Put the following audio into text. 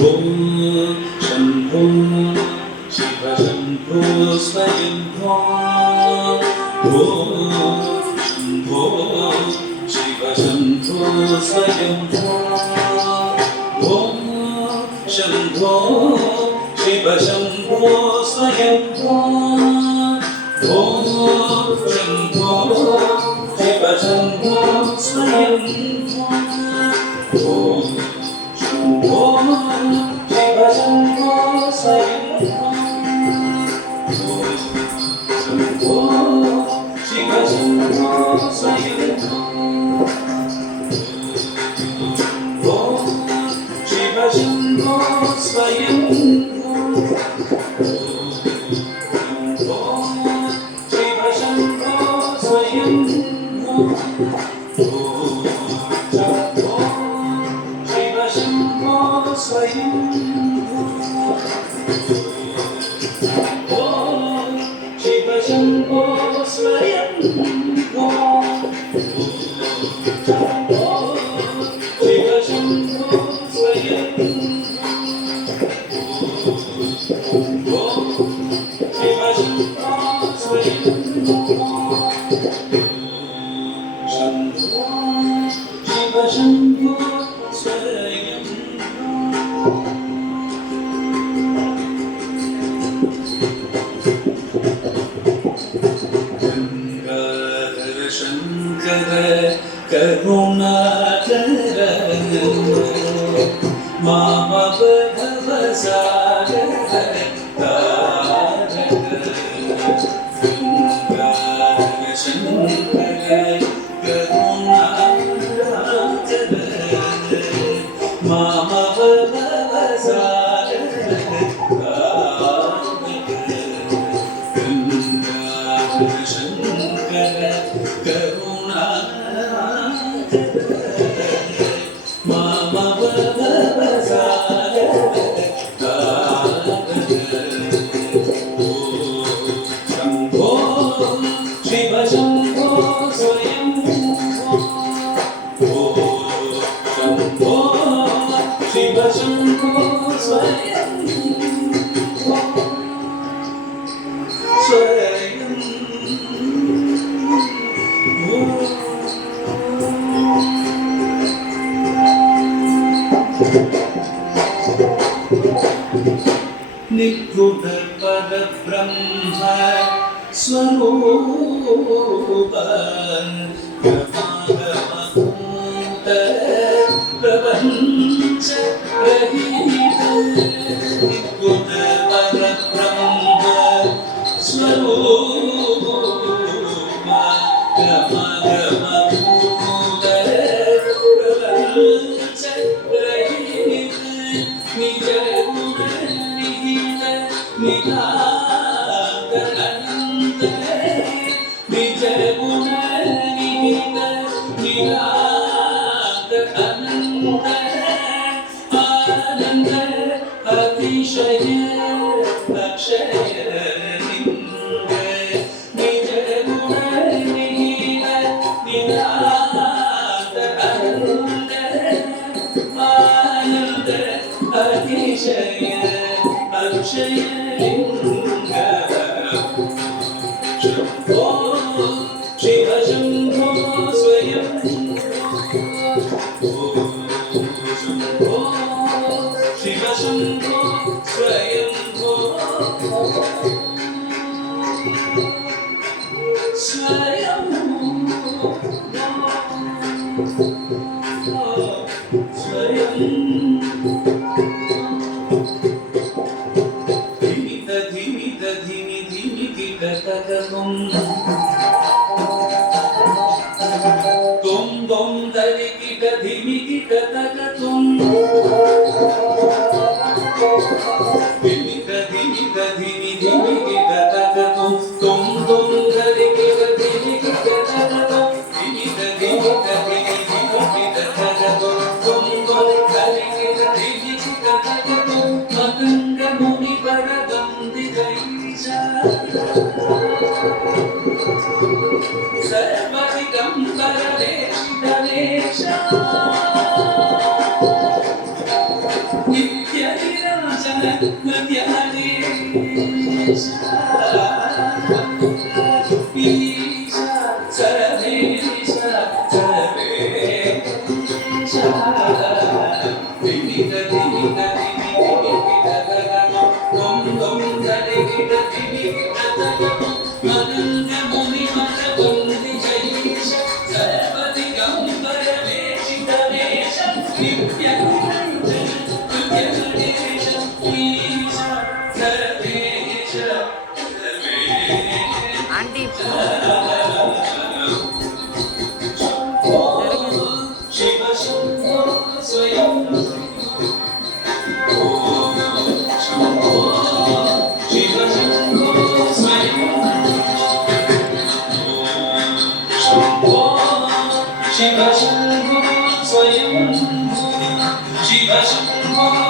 ಓಂ ಶಂಭೋ ಶಿವ ಶಂಭೋ ಸ್ವಯಂಭೋ ಓಂ ಶಂಭೋ ಶಿವ ಶಂಭೋ ಸ್ವಯಂಭೋ ಓಂ ಶಂಭೋ ಶಿವ ಶಂಭೋ ಸ್ವಯಂಭೋ ಓಂ ಶಂಭೋ ಶಿವ ಶಂಭೋ ಸ್ವಯಂಭೋ ಓಂ ಶಂಭೋ ಶಿವ ಶಂಭೋ ಸ್ವಯಂಭೋ ಓಂ ಶಂಭೋ ಶಿವ ಶಂಭೋ ಸ್ವಯಂಭೋ ಓಂ ಶಿವ ಶಂಭೋ ಸ್ವಯಂಭೋ ಶಿವ ಶಂಭೋ ಸ್ವಯಂಭೋ ಶಿವ ಶಂಭೋ ಸ್ವಯಂಭೋ ಶಿವ ಶಂಭೋ ಸ್ವಯಂಭೋ ಶಿವ ಶಂಭೋ ಸ್ವಯಂಭೋ ಶಿವ ಶಂಭೋ ಸ್ವಯಂಭೋ ಶಂಭೋ ಶಿವ ಶಂಭೋ ಸ್ವಯಂಭೋ ಗಂಗಾಧರ ಶಂಕರ ಕರುಣಾಕರ ಮಾಮವಧವ ಸಾಗರ ತಾರಕ ಗಂಗಾಧರ ಶಂಕರ ಕರುಣಾಕರ ಮಾಮವಧವ ಸಾಗರ ತಾರಕ ಗಂಗಾಧರ ಶಂಕರ ಶಿವ ಶಂಭೋ ಸ್ವಯಂಭೋ ಶಂಭೋ ಶಿವ ಶಂಭೋ ಸ್ವಯಂಭೋ ನಿಖುಧ ಪರಬ್ರಹ್ಮ ಸ್ವರೂಪ ಪ್ರಭಾಗಮಕೂಟ ಪ್ರಪಂಚ ರಹಿತ ನಿಖುಧ ಪರಬ್ರಹ್ಮ ಸ್ವರೂಪ ಪ್ರಭಾಗಮಕೂಟ ಪ್ರಪಂಚ ರಹಿತ ನಿಜ ಗುಣ ನಿಹಿತ ನಿರಾಕರಣಂತ ನಿಜ ಗುಣ ನಿಹಿತ ನಿರಾಕರಣಂತ ಆನಂದ ಅತಿಶಯ ಅಕ್ಷಯ ಲಿಂಗ ನಿಜ ಗುಣ ನಿಹಿತ ನಿರಾಕರಣಂತ ಆನಂದ ಅತಿಶಯ ಅಕ್ಷಯ ಲಿಂಗ ಶಂಭೋ ಶಿವ ಶಂಭೋ ಸ್ವಯಂಭೋ ಶಂಭೋ ಶಿವ ಶಂಭೋ ಸ್ವಯಂಭೋ ಸ್ವಯಂಭೋ ಧಿಮಿತ ಧಿಮಿತ ಧಿಮಿ ಧಿಮಿ ಧಿಕಟಕಂ ತುಂ ತುಂ ತರಿಕಿಟ ಧಿಮಿ ಧಿಕಟಕಂ ಧಿಮಿತ ಧಿಮಿತ ಧಿಮಿ ಧಿಮಿ ಧಿಕಟಕಂ ತುಂ ತುಂ ತರಿಕಿಟ ಧಿಮಿ ಧಿಕಟಕಂ ಧಿಮಿತ ಧಿಮಿತ ಧಿಮಿ ಧಿಮಿ ಧಿಕಟಕಂ ತುಂ ತುಂ ತರಿಕಿಟ ಧಿಮಿ ಧಿಕಟಕಂ ಮಗಂಗ ಮುನಿ ಪರದಂದಿ ಗೈಜ ಸರ್ವದಿಗಂಬರ ದೇಶ ఆంటీ శివ స్వయం శివ స్వయం శివ స్వయం శివ